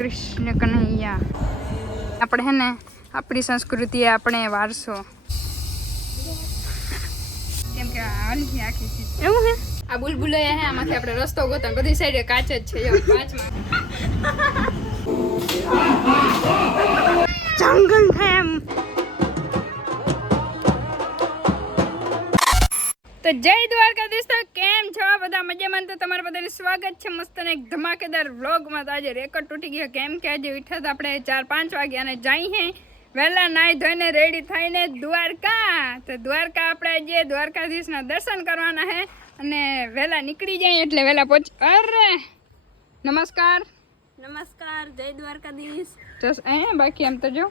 કૃષ્ણ કનૈયા. આપણે હે ને આપણી સંસ્કૃતિ આપણે વારસો કેમ કે હાલથી આખી ચીજ એવું હે. આ બુલબુલૈયા હે આમાંથી આપણે રસ્તો ગોતા બધી સાઈડે કાચ જ છે. કાચમાં જંગલ છે એમ. તો જય દ્વારકાધીશ. તો કેમ છો બધા? મજામાં? તો તમારું બધાનું સ્વાગત છે મસ્ત ને એક ધમાકેદાર વ્લોગમાં. તો આજે રેકોર્ડ તૂટી ગયો કેમ કે આજે ઉઠ્યા તો આપણે 4-5 વાગે અને જઈએ વહેલા નાહી ધોઈને રેડી થઈને દ્વારકા. તો દ્વારકા આપણે આજે દ્વારકાધીશના દર્શન કરવાના છે અને વહેલા નીકળી જાય એટલે વહેલા અરે નમસ્કાર નમસ્કાર, જય દ્વારકાધીશ. બાકી એમ તો જો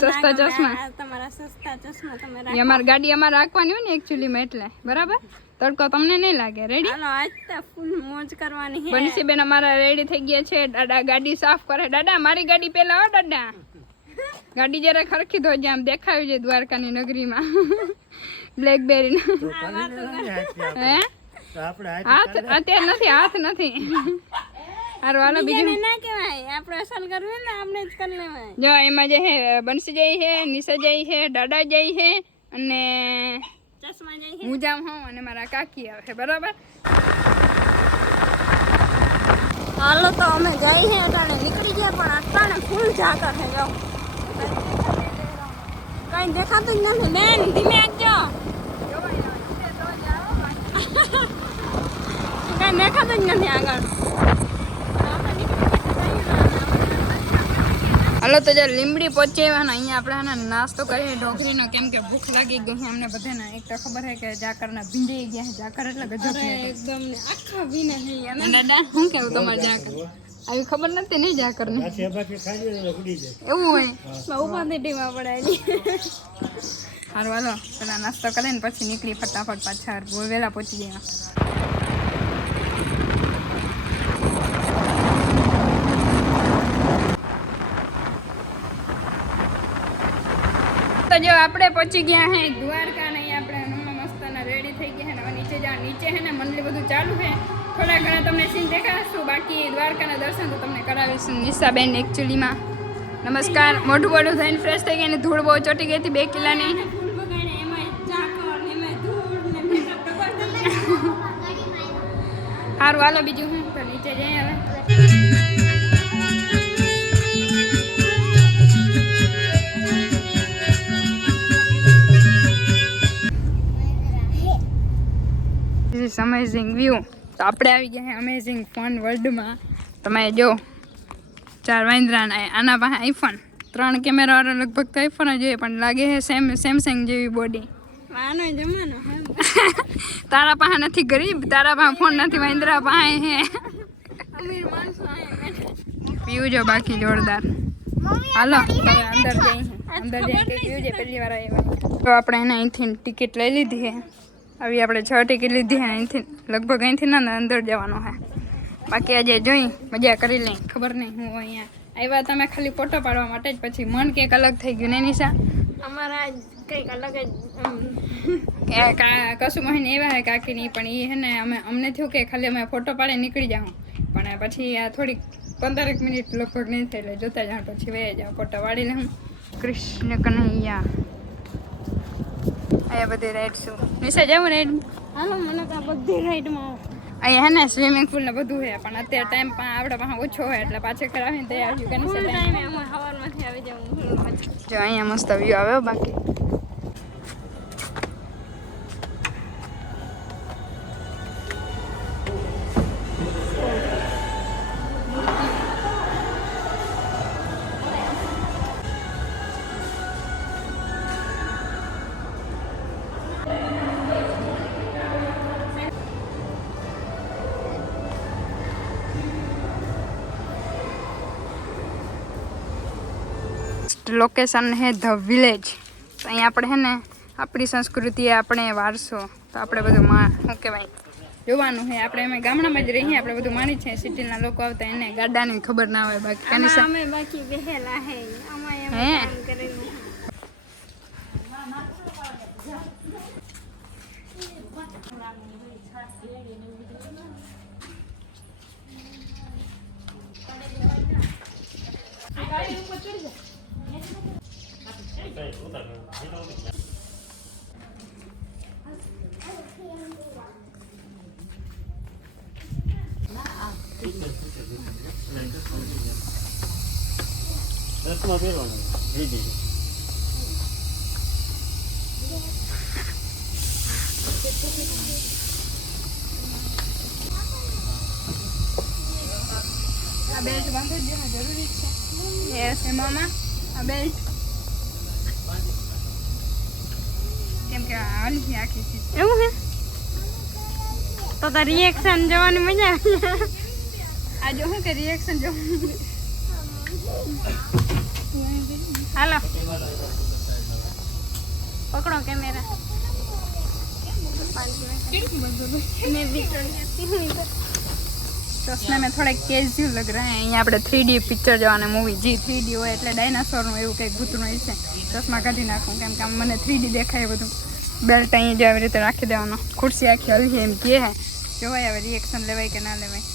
સસ્તા ચશ્મા તમારા સસ્તા ચશ્મા તમે અમારી ગાડી અમારે રાખવાની હોય ને એકચ્યુઅલીમાં એટલે બરાબર તડકો તમને નહીં લાગે. રેડી? હાલો આજ તો ફૂલ મોજ કરવાની છે. બંસીબેન અમારા રેડી થઈ ગયા છે. દાદા ગાડી સાફ કરે. દાદા મારી ગાડી પેલા હો દાદા. ગાડી જરા ખરખી ધોજે આમ દેખાયું છે દ્વારકાની નગરીમાં. બ્લેકબેરી હે હાથ અત્યારે નથી, હાથ નથી. હારું હાલો બીજું ના કહેવાય, આપણે અસલ કરવું ને આપણે જ કરી લેવાય. જો એમાં જે હે બંસી જાય છે, નિશા જાય છે, દાદા જાય છે અને ચશ્મા જાય હું જાઉં હું અને મારા કાકી આવે છે. બરાબર? હાલો તો અમે જઈ છે અટાણે નીકળી ગયા પણ અટાણે ફૂલ ઝાકર છે. જો કઈ દેખાતું જ નથી. બેન ધીમે આવજો. કઈ દેખાતું જ નથી આગળ. હાલો તો જ્યારે લીમડી પહોંચ્યા ને અહીંયા આપણે એને નાસ્તો કરીએ ઢોકરીનો કેમ કે ભૂખ લાગી ગઈ છે અમને બધાને. એક તો ખબર છે કે ઝાકરના ભીંજાઈ ગયા છે. ઝાકર એટલે ગજબ એકદમ આખા ભીને થઈ ગયા. દાદા શું કેવું તમારે ઝાકર આવી ખબર નથી નહીં ઝાકર ને એવું હોય ઉપાધિ ટીમાં પડાયેલી. સારું હાલો પેલા નાસ્તો કરે ને પછી નીકળી ફટાફટ પાછા વહેલા પહોંચી ગયા. તો જો આપણે પહોંચી ગયા હે દ્વારકા ને આપણે મસ્તના રેડી થઈ ગયા હે. હવે નીચે જા. નીચે હે ને મંદિર બધું ચાલુ છે. થોડા ઘણા તમને સીન દેખાડશું. બાકી દ્વારકાના દર્શન તો તમને કરાવીશું. નિશાબેન એકચ્યુઅલીમાં નમસ્કાર. મોઢું બોઢું થઈને ફ્રેશ થઈ ગઈ ને ધૂળ બહુ ચોટી ગઈ હતી 2 કિલોની. સારું હાલો બીજું હું તો નીચે જઈએ હવે. Amazing view. તો આપણે આવી ગયા અમેઝિંગ ફન વર્લ્ડમાં. તમે જો 4 વાંદરા આના પાસે આઈફોન 3 કેમેરાવાળો લગભગ તો આઈફોન જ જોઈએ પણ લાગે છે સેમસંગ જેવી બોડી. આનો જમાનો તારા પાસે નથી ગરીબ, તારા પાસે ફોન નથી, વાંદરા પાસે હે અમીર માણસો પીવું જો બાકી જોરદાર. હાલો અંદર જઈએ. અંદર જઈને કંઈક પીવું છે પહેલી વાર આવ્યા. તો આપણે એને અહીંથી ટિકિટ લઈ લીધી છે. આવી આપણે 6 ટિકિટ લીધી છે અહીંથી. લગભગ અહીંથી ના અંદર જવાનો છે. બાકી આજે જોઈ મજા કરી લઈ. ખબર નહીં હું અહીંયા આવ્યા તમે ખાલી ફોટો પાડવા માટે જ પછી મન કંઈક અલગ થઈ ગયું ને નિશા? અમારા કંઈક અલગ જ કશું મહિને એવા હે કાકી નહીં પણ એ હે ને અમને થયું કે ખાલી અમે ફોટો પાડે નીકળી જાઉં પણ પછી આ થોડીક 15 મિનિટ લગભગ નહીં થાય એટલે જોતા જાઉં પછી વહી જાઉં ફોટો પાડી લઉં. કૃષ્ણ કનૈયા અહીંયા બધી રાઈડ શું નિશા જાઉં રાઈડ? હાલો મને તો બધી રાઈડમાં અહીંયા હે ને સ્વિમિંગ પુલ ને બધું છે પણ અત્યારે ટાઈમ આપણા પાસે ઓછો હોય એટલે પાછળ કરાવીને તૈયાર થયું કે નિશા ટાઈમે અમે સવારમાંથી આવી જાઉં. જો અહીંયા મસ્ત વ્યૂ આવ્યો. બાકી લોકેશન હે ધ વિલેજ. તો અહીંયા આપણે હે ને આપણી સંસ્કૃતિ આપણે વારસો તો આપણે બધું શું કહેવાય જોવાનું છે. આપણે અમે ગામડામાં જ રહીએ આપણે બધું માની છે. સિટીના લોકો આવતા એને ગાડાની ખબર ના હોય. બાકી અમે બાકી બેહેલા હે અમે કામ કરેલું. આ બેલ્ટ બાંધી દેવા જરૂરી છે. યસ એ મામા આ બેલ્ટ કેમ કે હાલી આખી ચીજ એવું હે તો રિએક્શન જોવાની મજા આવે. આ જો હું કે રિએક્શન જો હાલો પકડો કેમેરા. मैं भी चढ़ जाती हूँ इधर. चश्मे में थोड़ा कैजुअल लग रहा है. અહીંયા આપણે 3D પિક્ચર જોવાના મૂવી જી 3D હોય એટલે ડાયનાસોરનું એવું કંઈક ભૂતનું હોય છે. ચશ્મા કાઢી નાખું કેમ કે આમ મને 3D દેખાય બધું. બેલ્ટ અહીં જ આવી રીતે રાખી દેવાનો. ખુરશી આખી હલવી એમ કહે હે. જોવાય હવે રિએક્શન લેવાય કે ના લેવાય.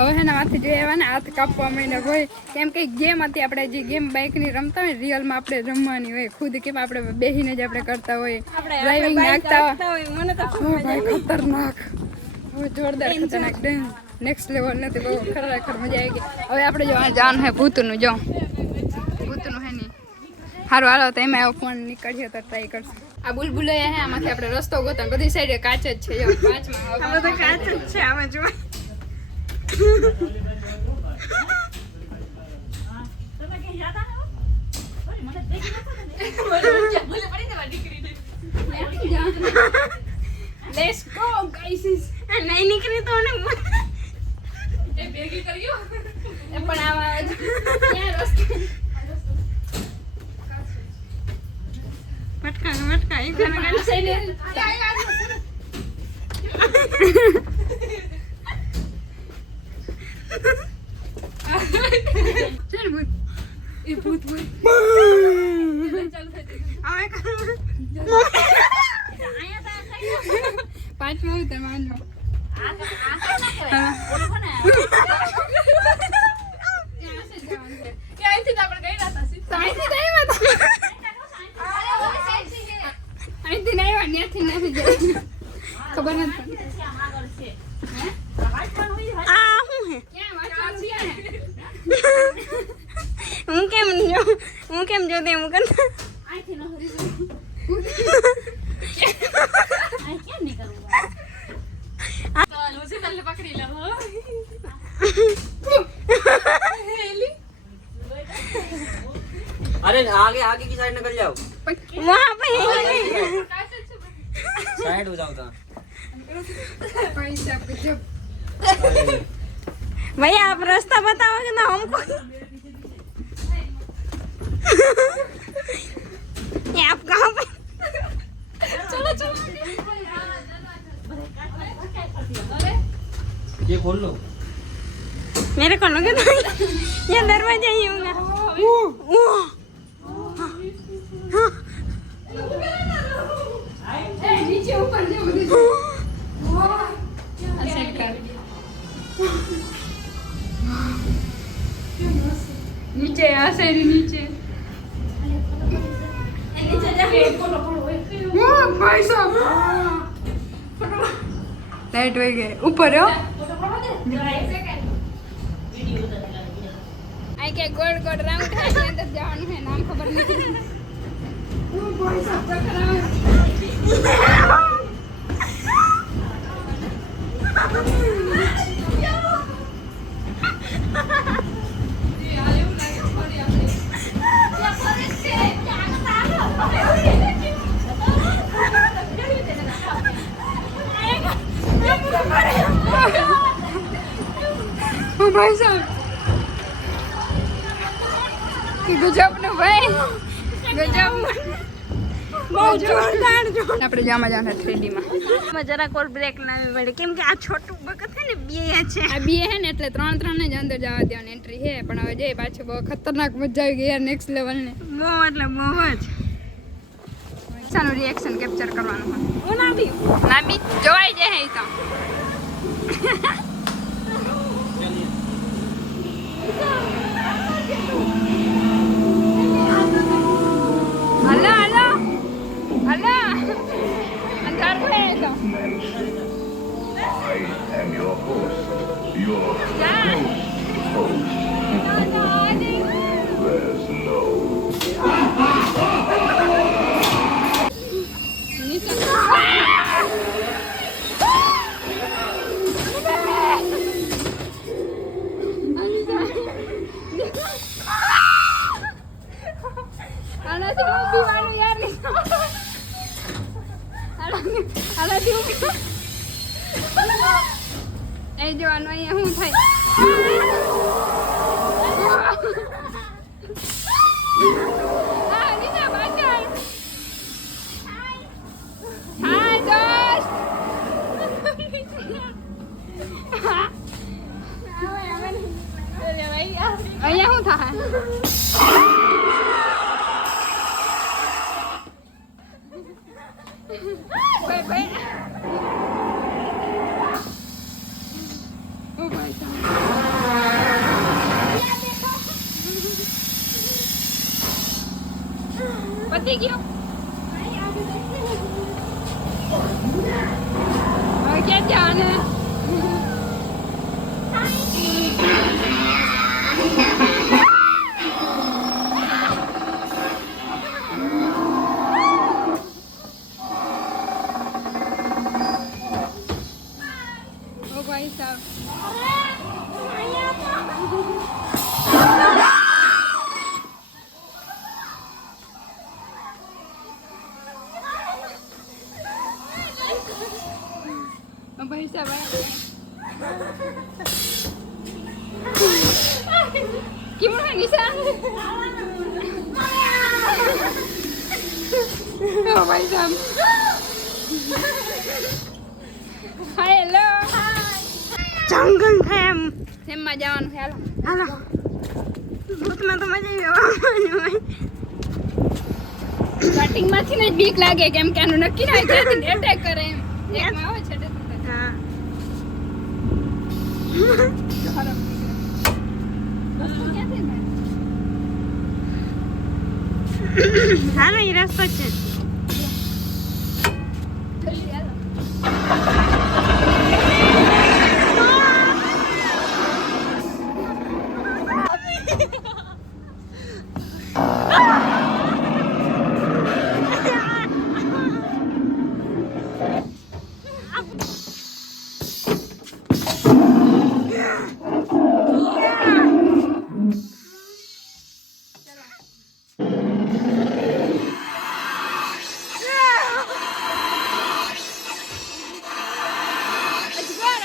હવે છે ને માથી જોઈ આવ્યા ને હાથ કાપવા માંડીને હોય કેમ કે ગેમ હતી આપણે જે ગેમ બાઇકની રમતા હોય રિયલમાં આપણે રમવાની હોય ખુદ કેમ આપણે બેસીને જ આપણે કરતા હોય ડ્રાઇવિંગ નાખતા હોય. મને તો ભાઈ ખતરનાક જોરદાર ખતરનાક નેક્સ્ટ લેવલ નથી બહુ ખરેખર મજા આવી ગઈ. હવે આપણે જો જાન હે ભૂતનું જો ભૂતનું હે નહીં સારું હાલો તો એમાં ફોન નીકળીએ તો ટ્રાય કરશું. આ બુલબુલૈયા હે આમાંથી આપણે રસ્તો ગોતો બધી સાઈડે કાચ જ છે જો કાચમાં હવે તો કાચ જ છે આમાં જો. Let's go guys. નહીં નીકળી તો ને એ ભેગી કર્યો એ પણ આમાં ક્યાં રસ્તો મટકા એક જણા આ સાઈડે ચલ ભૂત એ ભૂત ભૂત આવે કરું પાંચમો ઉતર માંડો ખબર નથી આ શું હે હું કેમ જોતી એમ કર अरे आगे आगे की साइड निकल जाओ वहां पे साइड हो जाओ था પૈસા પૂછો भैया आप रास्ता बताओगे ना हमको ये आप कहाँ पे ચલો ચલો ये खोल लो मेरे को लगे तो ये दरवाजा ही होगा નીચે ઉપર જે બધું આ સેટ કર નીચે આ સાઈડ નીચે ભાઈ સાહેબ લાઈટ વહી ગઈ ઉપર હો આ કે ગોળ ગોળ રાઉન્ડ થાય છે અંદર જવાનું છે નામ ખબર નથી ભાઈ સાહેબ ચકરાવ ભાઈ સાહેબ ગજબ નો ભાઈ ગજબ બહુ જોરદાર જોરદાર આપણે જામાં જવાના 3D માં જરા કોલ બ્રેક લાવવી પડે કેમ કે આ છોટું બકત છે ને બે છે આ બે હે ને એટલે 3 ને જ અંદર જવા દેવાની એન્ટ્રી છે પણ હવે જઈ પાછું બહુ ખતરનાક મજા આવી ગઈ યાર નેક્સ્ટ લેવલ ને બહુ એટલે બહુ જ સાનું રિએક્શન કેપ્ચર કરવાનું હોય હું ના બી ના બી જોવાઈ જાય હે તો હલો હલો હલો અંધાર પડે તો I am your host, your જા host. There's no એ જોવાનું અહીંયા શું થાય હા નીના બાજર હાય દોસ્ત અહીંયા શું થાય ભાઈ ભાઈ ઓ ભાઈ પતી ગયો હવે ક્યાં જવાને ઓ ભાઈ સાહેબ ઓ ભાઈ સાહેબ કેમ હે નિશા ઓ ભાઈ સાહેબ હાય હેલો જંગલ છે એમ એમમાં જવાનું છે હાલો હાલો ભૂતમાં તો મજા આવી હોય સ્ટાર્ટિંગમાંથી ને જ બીક લાગે કેમ કે આનું નક્કી ના હોય ક્યાંથી એટેક કરે એમ એકમાં આવે છે હા હાલો બસ ક્યાંથી થાય હાલો એ રસ્તો જ છે જલ્દી હાલો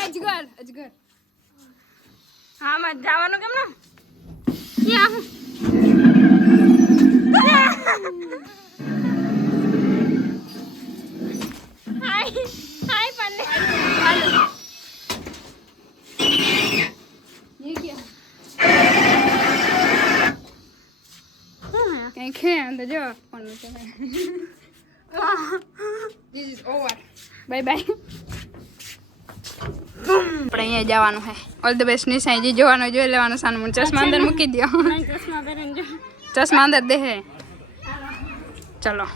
અજગર અજગર આમાં જવાનું કેમ ના યા હાય હાય પન્ને હાલો ये क्या કઈ ખે અંદર જો ફોન છે this is over bye bye આપણે અહીંયા જવાનું છે ઓલ ધ બેસ્ટ નિશાઈ જે જોવાનું જોઈ લેવાનું સાનું ચશ્મા અંદર મૂકી દો ચશ્મા પહેરીને જો ચશ્મા અંદર દે હે ચલો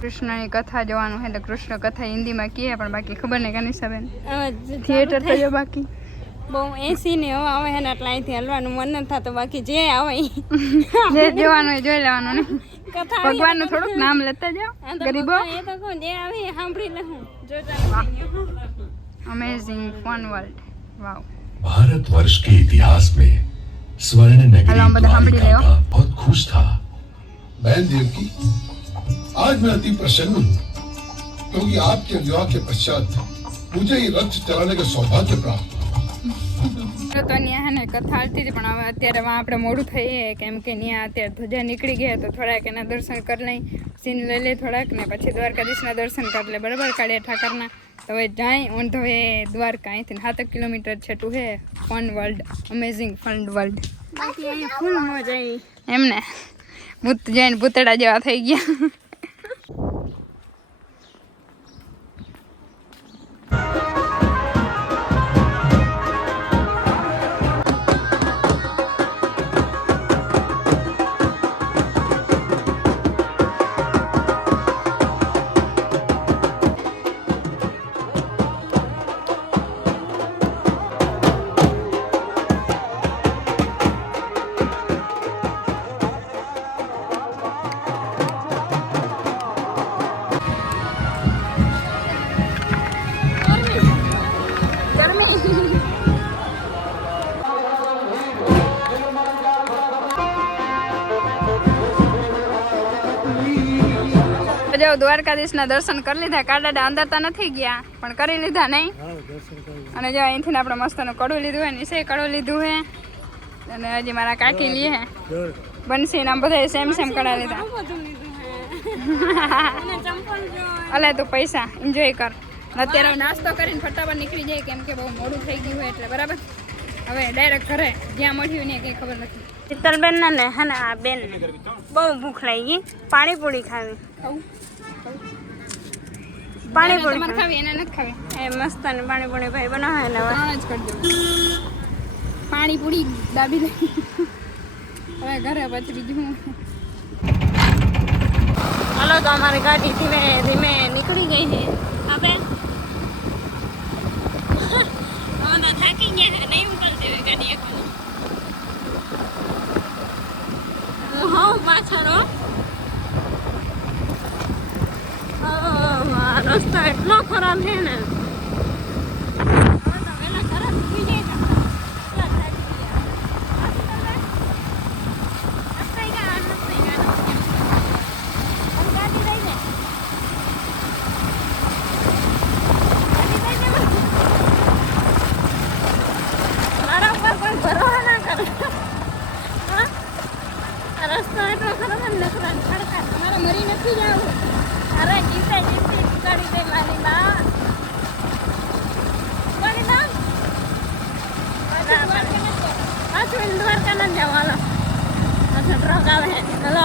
કૃષ્ણની કથા જોવાનું છે તો કૃષ્ણ કથા હિન્દીમાં કહે પણ બાકી ખબર નહીં કનિષાબેન થિયેટર તો જો બાકી બહુ એસી ને હવા આવે ને એટલે અહીંથી હલવાનું મન ન થતું બાકી જે આવે ઈ. જે જોવાનું હોય જોઈ લેવાનું ને કથા આવી ભગવાનનું થોડુંક નામ લેતા જાઓ આ તો ગરીબો ભગવાન એ તો કહું જે આવે એ સાંભળી લઉં જોતા અમેઝિંગ ફન વર્લ્ડ વાવ भारतवर्ष के इतिहास में स्वर्ण नगरी हेलो, हम बता- हम भी द्वारिका ले आओ। का बहुत खुश था। बहन देवकी, आज मैं अति प्रसन्न हूँ क्योंकि आपके विवाह के पश्चात मुझे ये रथ चलाने का सौभाग्य प्राप्त हुआ। તો ત્યાં હે ને કથા હાલતી હતી, પણ હવે અત્યારે વાં આપણે મોડું થઈએ કેમ કે ત્યાં અત્યારે ધ્વજા નીકળી ગયા, તો થોડાક એના દર્શન કરી લઈ, સીન લઈ લે થોડાક ને પછી દ્વારકાધીશના દર્શન કરી લે બરાબર, કાળિયા ઠાકરના. તો હવે જાય ઓન ધ વે દ્વારકા, અહીંથી 7 કિલોમીટર છેટું હે fun world, amazing fun world. બાકી અહીં ફૂલ મજા આવી. એમને ભૂત જઈને ભૂતડા જેવા થઈ ગયા. જો દ્વારકાધીશના દર્શન કરી લીધા, કાડાડા અંદર તો નથી ગયા પણ કરી લીધા નહીં. અને જો અહીંથી આપણે મસ્તનું કડું લીધું હે, નીચે કડું લીધું હે, અને હજી મારા કાકી લે હે બનસી નામ બધા સેમ કડા લીધા. અલે તું પૈસા એન્જોય કર. અત્યારે નાસ્તો કરીને ફટાફટ નીકળી જાય કેમ કે બહુ મોડું થઈ ગયું હોય એટલે બરાબર. હવે ડાયરેક્ટ ઘરે જ્યાં મળ્યું ને કંઈ ખબર નથી. શીતલબેન ને હે ને આ બેન બહુ ભૂખ લાગી ગઈ, પાણીપુરી ખાવી. પાણીપુરી તમારે ખાવી એને નથી ખાવી. એ મસ્ત ને પાણીપુરી ભાઈ બનાવે ને હવે ત્રણ જ કરજો પાણીપુરી દાબી દઈ. હવે ઘરે પછી બીજું હું. હાલો તો અમારી ગાડી ધીમે ધીમે નીકળી ગઈ છે. હવે થાકી ગયા નહીં ઉકળતી હોય ગાડી પાછળ. રસ્તો એટલો ખરાબ છે ને, રસ્તો એટલો ખરાબ ને ખડકા તમારે મરી નથી જવું. અરે જીતે જીતે કરી દે મારી બા. કોની બા? પાછું દ્વારકા ન જવાનું. પાછું ટ્રક આવે. હલો